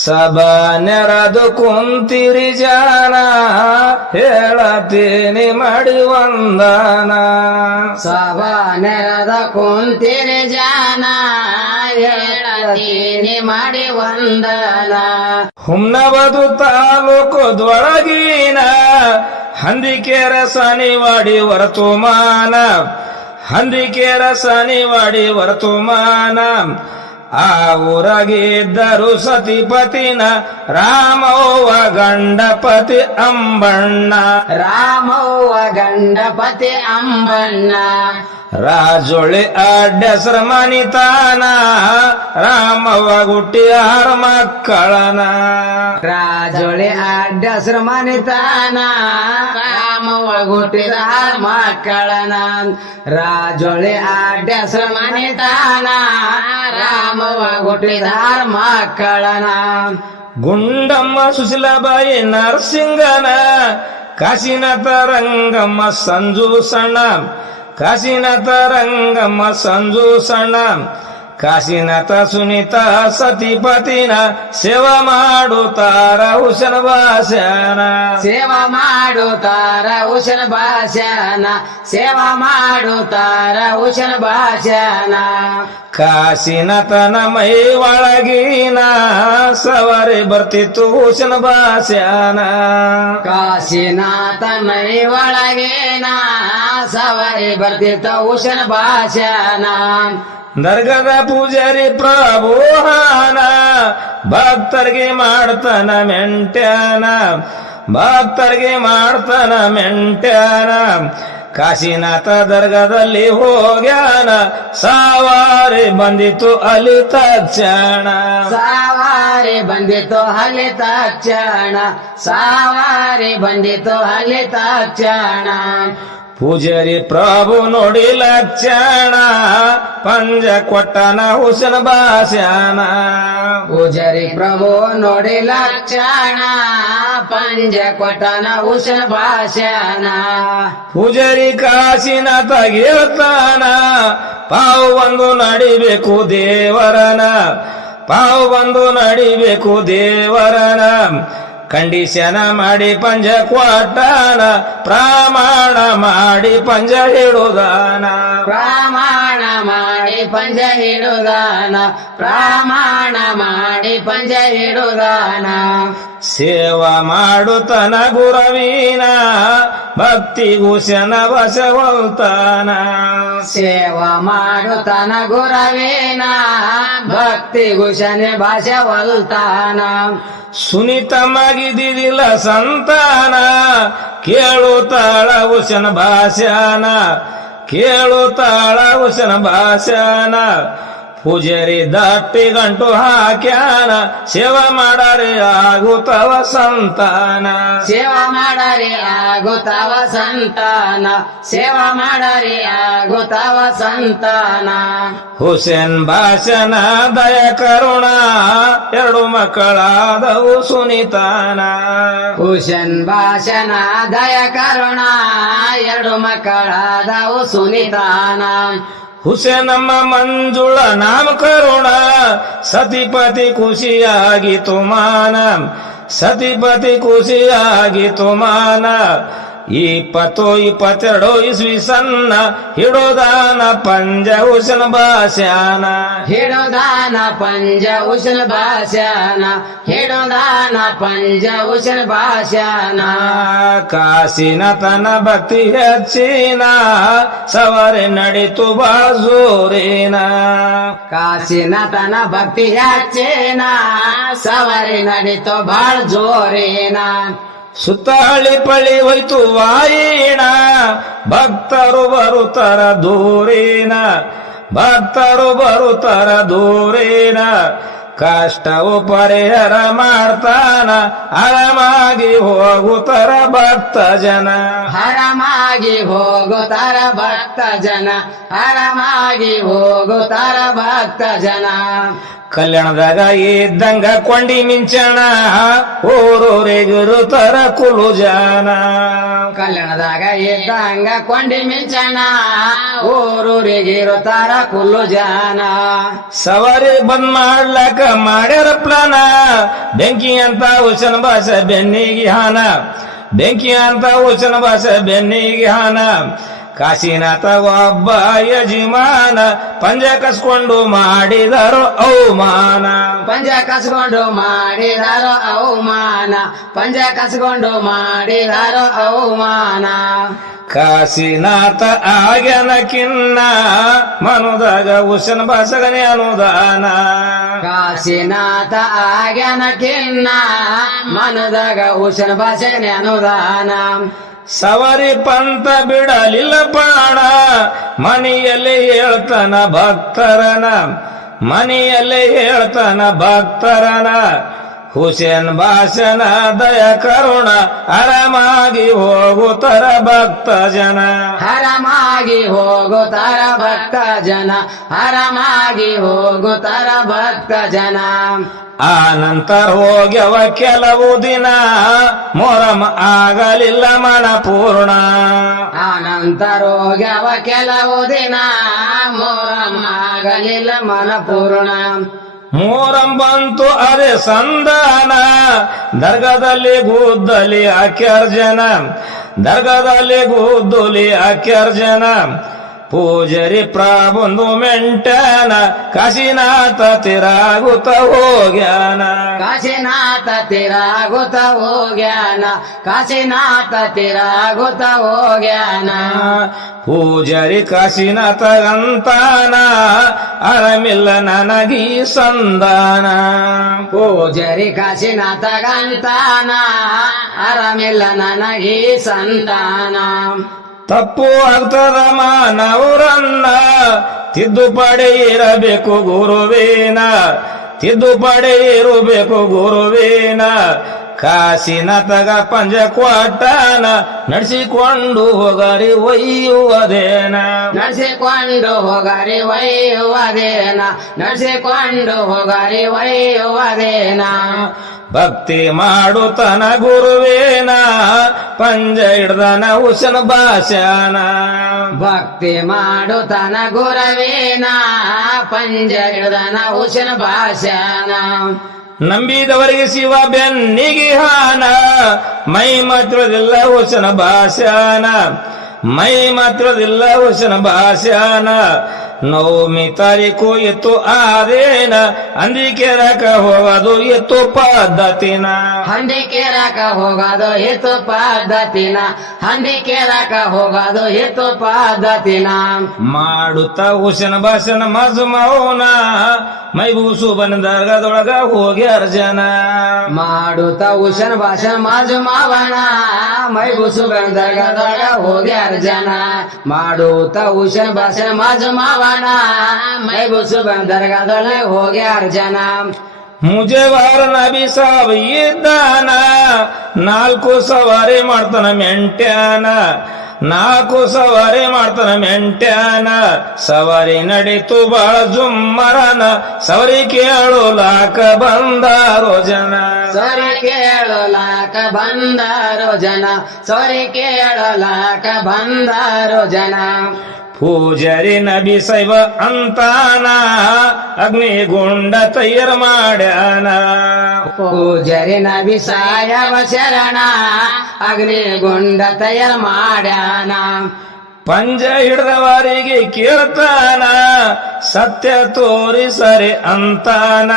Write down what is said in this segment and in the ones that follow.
ಸಭಾ ನೆರೆದು ಕುಂತಿರಿ ಜಾನ ಹೇಳತೀನಿ ಮಾಡಿ ವಂದನ ಸಭಾ ನೆರೆದ ಕುಂತಿರಿ ಜಾನ ಹೇಳತೀನಿ ಮಾಡಿ ವಂದನ ಹುಮ್ನಬದು ತಾಲೂಕದೊಳಗಿನ ಹಂದಿಕೇರ ಸನಿವಾಡಿ ವರ್ತಮಾನ ಹಂದಿಕೇರ ಸನಿವಾಡಿ ವರ್ತಮಾನ ಆ ಊರಾಗಿದ್ದರು ಸತಿಪತಿನ ರಾಮವ್ವ ಗಂಡಪತಿ ಅಂಬಣ್ಣ ರಾಮವ್ವ ಗಂಡಪತಿ ಅಂಬಣ್ಣ ರಾಜೊಳಿ ಅಡ್ಡೆಸ್ರ ಮನಿತಾನ ರಾಮವ್ವ ಗುಟ್ಟಿ 6 ಮಕ್ಕಳನ ರಾಜೊಳಿ ಅಡ್ಡಸ್ರ ಮನಿತಾನ ರಾಮವ್ವ ಹುಟ್ಟಿದ 6 ಮಕ್ಕಳನ ರಾಜೊಳಿ ಅಡ್ಡಸ್ರ ಮನಿತಾನ ರಾಮವ್ವ ಹುಟ್ಟಿದ 6 ಮಕ್ಕಳನ ಗುಂಡಮ್ಮ ಸುಶೀಲಾಬಾಯಿ ನರಸಿಂಗನ ಕಾಶಿನಾಥ ರಂಗಮ್ಮ ಸಂಜೂಸಣ್ಣ ಕಾಶಿನಾಥ ರಂಗಮ್ಮ ಸಂಜೂಸಣ್ಣ ಕಾಶಿನಾಥ ಸುನೀತಾ ಸತಿಪತಿನ ಸೇವಾ ಮಾಡುತ್ತಾರ ಹುಸನ ಭಾಷಣ ಸೇವಾ ಮಾಡುತ್ತಾರ ಹುಸನ ಭಾಷಣ ಸೇವಾ ಮಾಡುತ್ತಾರ ಹುಸನ ಭಾಷಣ ಕಾಶಿನಾಥನ ಮೈ ಒಳಗಿನ ಸವಾರಿ ಬರ್ತಿತ್ತು ಹುಸನ ಭಾಷಣ ಕಾಶಿನಾಥ ಮೈ ಒಳಗೇನ ಸವಾರಿ ಬರ್ತಿತ್ತ ಹುಸನ ಭಾಷಣ ದರ್ಗದ ಪೂಜಾರಿ ಪ್ರಭುಹಾನ ಭಕ್ತರಿಗೆ ಮಾಡ್ತಾನ ಮೆಂಟ್ಯಾನ ಭಕ್ತರಿಗೆ ಮಾಡ್ತಾನ ಮೆಂಟ್ಯಾನ ಕಾಶಿನಾಥ ದರ್ಗದಲ್ಲಿ ಹೋಗ್ಯಾನ ಸವಾರಿ ಬಂದಿತ್ತು ಅಲ್ಲಿ ತಕ್ಷಣ ಸವಾರಿ ಬಂದಿತ್ತು ಅಲ್ಲಿ ತಕ್ಷಣ ಸವಾರಿ ಬಂದಿತ್ತು ಅಲ್ಲಿ ತಕ್ಷಣ ಪೂಜಾರಿ ಪ್ರಭು ನೋಡಿ ಲಕ್ಷಣ ಪಂಜ ಕೊಟ್ಟನ ಹುಸನ ಭಾಷಣ ಪೂಜಾರಿ ಪ್ರಭು ನೋಡಿ ಲಕ್ಷಣ ಪಂಜ ಕೊಟ್ಟನ ಹುಸನ ಭಾಷಣ ಪೂಜಾರಿ ಕಾಶಿನಾಥ ಹೇಳ್ತಾನ ಪಾವು ಬಂದು ನಡಿಬೇಕು ದೇವರನ ಪಾವು ಬಂದು ನಡಿಬೇಕು ದೇವರನ ಕಂಡೀಷನ ಮಾಡಿ ಪಂಜ ಕೊಟ್ಟಾನ ಪ್ರಮಾಣ ಮಾಡಿ ಪಂಜ ಹಿಡುದಾನ ಪ್ರಮಾಣ ಮಾಡಿ ಪಂಜ ಹಿಡುದಾನ ಪ್ರಮಾಣ ಮಾಡಿ ಪಂಜ ಹಿಡುದಾನ ಸೇವಾ ಮಾಡುತ್ತನ ಗುರವೀನ ಭಕ್ತಿ ಗುಸನ ಬಸವಲ್ತಾನ ಸೇವಾ ಮಾಡುತ್ತಾನ ಗುರವೇನ ಭಕ್ತಿ ಗುಷನೆ ಭಾಷವಲ್ತಾನ ಸುನೀತಮ್ಮಾಗಿದ್ದಿಲ್ಲ ಸಂತಾನ ಕೇಳುತ್ತಾಳ ಹುಸನ ಭಾಷಾನ ಕೇಳುತ್ತಾಳ ಹುಸನ ಭಾಷಾನ ಪೂಜಾರಿ ದಟ್ಟಿ ಗಂಟು ಹಾಕ್ಯಾನ ಸೇವಾ ಮಾಡಾರೆ ಆಗುತ್ತವ ಸಂತಾನ ಸೇವಾ ಮಾಡರಿ ಆಗುತ್ತವ ಸಂತಾನ ಸೇವಾ ಮಾಡರಿ ಆಗುತ್ತವ ಸಂತಾನ ಹುಸೇನ್ ಭಾಷಣ ದಯ ಕರುಣ 2 ಮಕ್ಕಳಾದವು ಸುನೀತಾನ ಹುಸೇನ್ ಭಾಷಣ ದಯ ಕರುಣ 2 ಮಕ್ಕಳಾದವು ಸುನಿತಾನ ಹುಸೇನಮ್ಮ ಮಂಜುಳ ನಾಮಕರುಣ ಸತಿಪತಿ ಖುಷಿಯಾಗಿ ತುಮಾನ ಸತಿಪತಿ ಖುಷಿಯಾಗಿ ತುಮಾನ 2022 ಇಸ್ವಿ ಸನ್ನ ಹಿಡೋದಾನ ಪಂಜ ಹುಸನ ಭಾಷಾನ ಹಿಡೋದಾನ ಪಂಜ ಹುಸನ ಭಾಷಾನ ಹಿಡೋದಾನ ಪಂಜ ಹುಸನ ಭಾಷಾನ ಕಾಶಿನಾಥನ ಭಕ್ತಿ ಹೆಚ್ಚಿನ ಸವಾರಿ ನಡಿತು ಬಾಜೂರಿನ ಕಾಶಿನಾಥನ ಭಕ್ತಿ ಹೆಚ್ಚಿನ ಸವಾರಿ ನಡೀತು ಬಾಳ ಜೋರೇನ ಸುತ್ತಹಳ್ಳಿ ಪಳಿ ಹೋಯ್ತು ವಾಯಿಣ ಭಕ್ತರು ಬರುತ್ತರ ದೂರಿನ ಭಕ್ತರು ಬರುತ್ತರ ದೂರಿನ ಕಷ್ಟವು ಪರಿಹಾರ ಮಾಡ್ತಾನ ಆರಾಮಾಗಿ ಹೋಗುತ್ತರ ಭಕ್ತ ಜನ ಆರಾಮಾಗಿ ಹೋಗುತ್ತಾರ ಭಕ್ತ ಜನ ಆರಾಮಾಗಿ ಹೋಗುತ್ತಾರ ಭಕ್ತ ಜನ ಕಲ್ಯಾಣದಾಗ ಇದ್ದಂಗ ಕೊಂಡಿ ಮಿಂಚಣ ಊರೂರಿಗಿರುತ್ತರ ಕುಲು ಜನ ಕಲ್ಯಾಣದಾಗ ಇದ್ದಂಗ ಕೊಂಡಿ ಮಿಂಚಣ ಊರೂರಿಗಿರುತ್ತಾರ ಕುಲ್ಲು ಜನ ಸವಾರಿ ಬಂದ್ ಮಾಡ್ಲಕ ಮಾಡ್ಯಾರ ಪ್ಲಾನ ಬೆಂಕಿ ಅಂತ ಹುಸನ ಭಾಷೆ ಬೆನ್ನಿಗೆ ಹಾನ ಬೆಂಕಿ ಅಂತ ಹುಸನ ಭಾಷೆ ಬೆನ್ನಿಗೆ ಹಾನ ಕಾಶಿನಾಥ ಒಬ್ಬ ಯಜಮಾನ ಪಂಜ ಕಸ್ಕೊಂಡು ಮಾಡಿದರು ಅವಮಾನ ಪಂಜ ಕಸ್ಕೊಂಡು ಮಾಡಿದಾರೋ ಅವಮಾನ ಪಂಜ ಕಸ್ಕೊಂಡು ಮಾಡಿದಾರೋ ಅವಮಾನ ಕಾಶಿನಾಥ ಆಗ್ಯನ ಕಿನ್ನ ಮನುದಾಗ ಹುಸನ ಭಾಷಗನೆ ಅನುದಾನ ಕಾಶಿನಾಥ ಆಗ್ಯನ ಕಿನ್ನ ಮನದಾಗ ಹುಸನ ಭಾಷೆಗೆ ಅನುದಾನ ಸವರಿ ಪಂಥ ಬಿಡಲಿಲ್ಲ ಪ್ರಾಣ ಮನೆಯಲ್ಲಿ ಹೇಳ್ತಾನ ಭಕ್ತರನ ಮನೆಯಲ್ಲಿ ಹೇಳ್ತಾನ ಭಕ್ತರನ ಹುಸೇನ್ ಭಾಷಣ ದಯ ಕರುಣ ಆರಾಮಾಗಿ ಹೋಗುತ್ತರ ಭಕ್ತ ಜನ ಹರಮಾಗಿ ಹೋಗುತ್ತಾರ ಭಕ್ತ ಜನ ಹರಮಾಗಿ ಹೋಗುತ್ತಾರ ಭಕ್ತ ಜನ ಆ ನಂತರ ಹೋಗ್ಯವ ಕೆಲವು ದಿನ ಮೊರಮ ಆಗಲಿಲ್ಲ ಮನಪೂರ್ಣ ಆನಂತರ ಹೋಗ್ಯವ ಕೆಲವು ದಿನ ಮೊರಂ ಆಗಲಿಲ್ಲ ಮನಪೂರ್ಣ ಮೊರಂ ಬಂತು ಅರೆ ಸಂಧಾನ ದರ್ಗದಲ್ಲಿ ಗುದ್ದಲಿ ಹಾಕ್ಯಾರ್ಜನ ದರ್ಗದಲ್ಲಿ ಗುದ್ದಲಿ ಹಾಕ್ಯಾರ್ಜನ ಪೂಜರಿ ಪ್ರಾಬಂದು ಮೆಂಟನ ಕಾಶಿನಾಥ ತಿರಾಗುತ್ತ ಹೋಗ್ಯಾನ ಕಾಶಿನಾಥ ತಿರಾಗುತ್ತ ಹೋಗ್ಯಾನ ಕಾಶಿನಾಥ ತಿರಾಗುತ್ತ ಹೋಗ್ಯಾನ ಪೂಜರಿ ಕಾಶಿನಾಥ ಅಂತಾನ ಆರಾಮಿಲ್ಲ ನನಗೀ ಸಂಧಾನ ಪೂಜರಿ ಕಾಶಿನಾಥ ಗಂತಾನ ಆರಾಮಿಲ್ಲ ನನಗೀ ಸಂತಾನ ತಪ್ಪು ಆಗ್ತದ ಮಾನವರನ್ನ ತಿದ್ದುಪಡಿ ಇರಬೇಕು ಗುರುವೇನ ತಿದ್ದುಪಡಿ ಇರಬೇಕು ಗುರುವೇನ ಕಾಶಿನಾಥಗ ಪಂಜ ಕ್ವಾಟನ ನಡೆಸಿಕೊಂಡು ಹೋಗರಿ ಒಯ್ಯುವುದೇನ ನಡೆಸಿಕೊಂಡು ಹೋಗರಿ ಒಯ್ಯುವುದೇನ ನಡೆಸಿಕೊಂಡು ಹೋಗರಿ ಒಯ್ಯುವುದೇನ ಭಕ್ತಿ ಮಾಡುತ್ತನ ಗುರುವೇನ ಪಂಜ ಹಿಡ್ದನ ಹುಸನ ಭಾಷಾನ ಭಕ್ತಿ ಮಾಡುತ್ತಾನ ಗುರವೇನ ಪಂಜ ಹಿಡ್ದನ ಹುಸನ ಭಾಷಾನ ನಂಬಿದವರಿಗೆ ಶಿವ ಬೆನ್ನಿಗೆ ಹಾನ ಮೈ ಮಾತ್ರದಿಲ್ಲ ಹುಸನ ಭಾಷಾನ ಮೈ ಮಾತ್ರದಿಲ್ಲ ಹುಸನ ಭಾಷಾನ ನವಮಿ ತಾರೀಕು ಎತ್ತು ಆದೇನ ಅಂದಿಕೆರಕ ಹೋಗೋದು ಎತ್ತು ಪದ್ಧತಿನ ಹಂದಿಕೆರಕ ಹೋಗೋದು ಎತ್ತು ಪದ್ಧತಿನ ಹಂದಿಕೆರಕ ಹೋಗೋದು ಎತ್ತು ಪದ್ಧತಿನ ಮಾಡುತ್ತ ಹುಸನ ಭಾಷಣ ಮಜು ಮೌನ ಮೈಬೂಸು ಬಂದರ್ಗದೊಳಗ ಹೋಗ್ಯಾರ ಜನ ಮಾಡುತ್ತ ಹುಸನ ಭಾಷಣ ಮಾಜು ಮಾವನ ಮೈಬೂಸು ಬಂದರ್ಗದೊಳಗ ಹೋಗ್ಯಾರ ಜನ ಮಾಡುತ್ತ ಹುಸನ ಭಾಷಣ ಮಾಜು ಮಾವನ ಮೈಬೂಸು ಬಂದರ್ಗದೊಳಗೆ ಹೋಗ್ಯಾರ ಜನ ಮುಜೆವಾರ ನಬಿ ಸಾಬ್ ಇದ್ದಾನ 4 ಸವಾರಿ ಮಾಡ್ತಾನ ಮೆಂಟ್ಯಾನ 4 ಸವಾರಿ ಮಾಡ್ತಾನ ಮೆಂಟ್ಯಾನ ಸವಾರಿ ನಡೀತು ಬಾಳ ಜುಮ್ಮರನ ಸವರಿ ಕೇಳು ಲಾಕ ಬಂದಾರೋ ಜನ ಸರಿ ಕೇಳಲಾಕ ಬಂದಾರೋ ಜನ ಸರಿ ಕೇಳಲಾಕ ಬಂದಾರೋ ಜನ ಪೂಜಾರಿ ನಬಿ ಸೈವ ಅಂತಾನ ಅಗ್ನಿಗುಂಡ ತಯಾರು ಮಾಡ್ಯಾನ ಪೂಜರಿ ನಬಿ ಸಾಯವ ಶರಣ ಅಗ್ನಿಗುಂಡ ತಯಾರು ಮಾಡ್ಯಾನ ಪಂಜ ಹಿಡ್ದವರಿಗೆ ಕೇಳ್ತಾನ ಸತ್ಯ ತೋರಿ ಸರಿ ಅಂತಾನ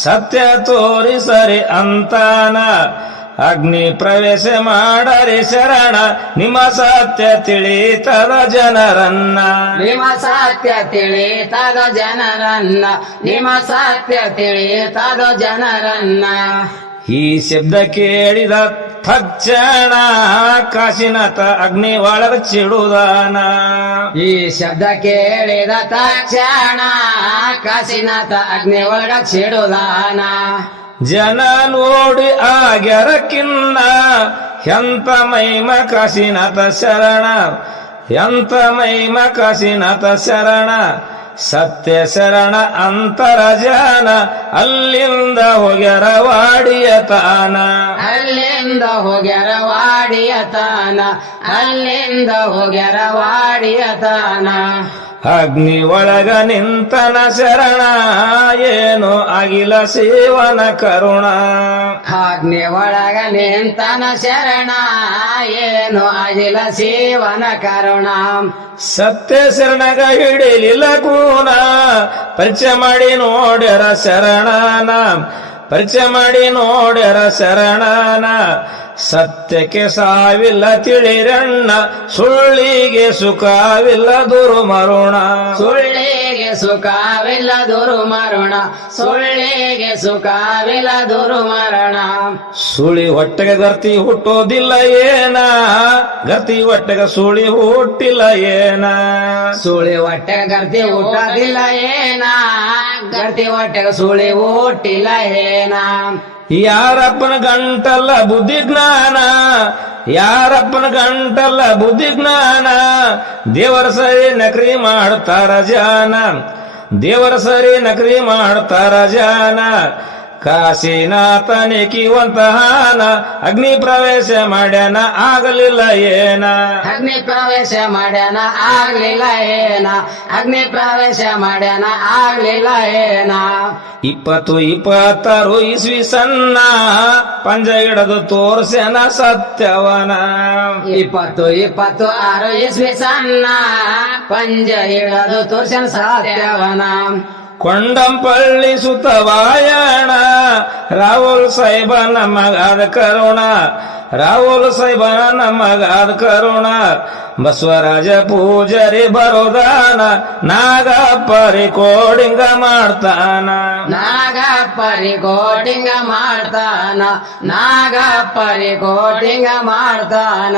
ಸತ್ಯ ತೋರಿ ಸರಿ ಅಂತಾನ ಅಗ್ನಿ ಪ್ರವೇಶ ಮಾಡರಿ ಶರಣ ನಿಮ್ಮ ಸತ್ಯ ತಿಳಿತದ ಜನರನ್ನ ನಿಮ್ಮ ಸತ್ಯ ತಿಳಿತದ ಜನರನ್ನ ನಿಮ್ಮ ಸತ್ಯ ತಿಳಿತದ ಜನರನ್ನ ಈ ಶಬ್ದ ಕೇಳಿದ ತಕ್ಷಣ ಕಾಶಿನಾಥ ಅಗ್ನಿ ಒಳಗ ಚಿಡುದಾನ ಈ ಶಬ್ದ ಕೇಳಿದ ತಕ್ಷಣ ಕಾಶಿನಾಥ ಅಗ್ನಿ ಒಳಗ ಚಿಡುದಾನ ಜನ ನೋಡಿ ಆಗ್ಯಾರ ಕಿನ್ನ ಎಂತ ಮೈಮ ಕಾಶಿನಾಥ ಶರಣ ಎಂತ ಮೈಮ ಕಾಶಿನಾಥ ಶರಣ ಸತ್ಯ ಶರಣ ಅಂತರ ಜನ ಅಲ್ಲಿಂದ ಹೋಗ್ಯಾರ ವಾಡಿಯ ತಾನ ಅಲ್ಲಿಂದ ಹೋಗ್ಯಾರ ವಾಡಿಯ ತಾನ ಅಲ್ಲಿಂದ ಹೋಗ್ಯಾರ ವಾಡಿಯ ತಾನ ಅಗ್ನಿ ಒಳಗ ನಿಂತನ ಶರಣ ಏನು ಆಗಿಲ ಶಿವನ ಕರುಣ ಅಗ್ನಿ ಒಳಗ ನಿಂತನ ಶರಣ ಏನು ಆಗಿಲ ಶಿವನ ಕರುಣ ಸತ್ಯ ಶರಣಗ ಹಿಡಿಲಿಲ್ಲ ಕೂನ ಪರಿಚಯ ಮಾಡಿ ನೋಡ್ಯಾರ ಶರಣನ ಪರಿಚಯ ಮಾಡಿ ನೋಡ್ಯಾರ ಶರಣನ ಸತ್ಯಕ್ಕೆ ಸಾವಿಲ್ಲ ತಿಳಿರಣ್ಣ ಸುಳ್ಳಿಗೆ ಸುಖವಿಲ್ಲ ದುರ್ಮರುಣ ಸುಳ್ಳಿಗೆ ಸುಖವಿಲ್ಲ ದುರ್ಮರಣ ಸುಳ್ಳಿಗೆ ಸುಖವಿಲ್ಲ ದುರ್ಮರಣ ಸುಳಿ ಹೊಟ್ಟೆಗೆ ಗರ್ತಿ ಹುಟ್ಟೋದಿಲ್ಲ ಏನ ಗರ್ತಿ ಹೊಟ್ಟೆಗೆ ಸುಳಿ ಹುಟ್ಟಿಲ್ಲ ಏನ ಸುಳಿ ಹೊಟ್ಟೆಗೆ ಗರ್ತಿ ಹುಟ್ಟೋದಿಲ್ಲ ಏನ ಗರ್ತಿ ಹೊಟ್ಟೆಗೆ ಸುಳಿ ಹುಟ್ಟಿಲ್ಲ ಏನ ಯಾರಪ್ಪನ ಗಂಟಲ್ಲ ಬುದ್ಧಿ ಜ್ಞಾನ ಯಾರಪ್ಪನ ಗಂಟಲ್ಲ ಬುದ್ಧಿ ಜ್ಞಾನ ದೇವರ ಸರಿ ನಕರಿ ಮಾಡ್ತಾರ ಜಾನ ದೇವರ ಸರಿ ನಕರಿ ಮಾಡ್ತಾರ ಜಾನ ಕಾಶಿನಾಥನೆ ಕಿವಂತಹಾನ ಅಗ್ನಿ ಪ್ರವೇಶ ಮಾಡ್ಯಾನ ಆಗಲಿಲ್ಲ ಏನ ಅಗ್ನಿ ಪ್ರವೇಶ ಮಾಡ್ಯಾನ ಆಗ್ಲಿಲ್ಲ ಏನ ಅಗ್ನಿ ಪ್ರವೇಶ ಮಾಡ್ಯಾನ ಆಗ್ಲಿಲ್ಲ ಏನ 2026 ಇಸ್ವಿ ಸನ್ನ ಪಂಜ ಹಿಡದು ತೋರ್ಸ್ಯಾನ ಸತ್ಯವನ 2026 ಇಸ್ವಿ ಸನ್ನ ಪಂಜ ಹಿಡದು ತೋರ್ಸ್ಯಾನ ಸತ್ಯವನ ಕೊಂಡಂಪಳ್ಳಿ ಸುತವಾಯಣ ರಾಹುಲ್ ಸಾಹೇಬ ನಮಗಾದ ಕರುಣ ರಾಹುಲ್ ಸಾಹೇಬ ನಮಗಾದ ಕರುಣ ಬಸವರಾಜ ಪೂಜಾರಿ ಬರೋದಾನ ನಾಗಪ್ಪ ರೆಕಾರ್ಡಿಂಗ ಮಾಡ್ತಾನ ನಾಗಪ್ಪ ರೆಕಾರ್ಡಿಂಗ ಮಾಡ್ತಾನ ನಾಗಪ್ಪ ರೆಕಾರ್ಡಿಂಗ ಮಾಡ್ತಾನ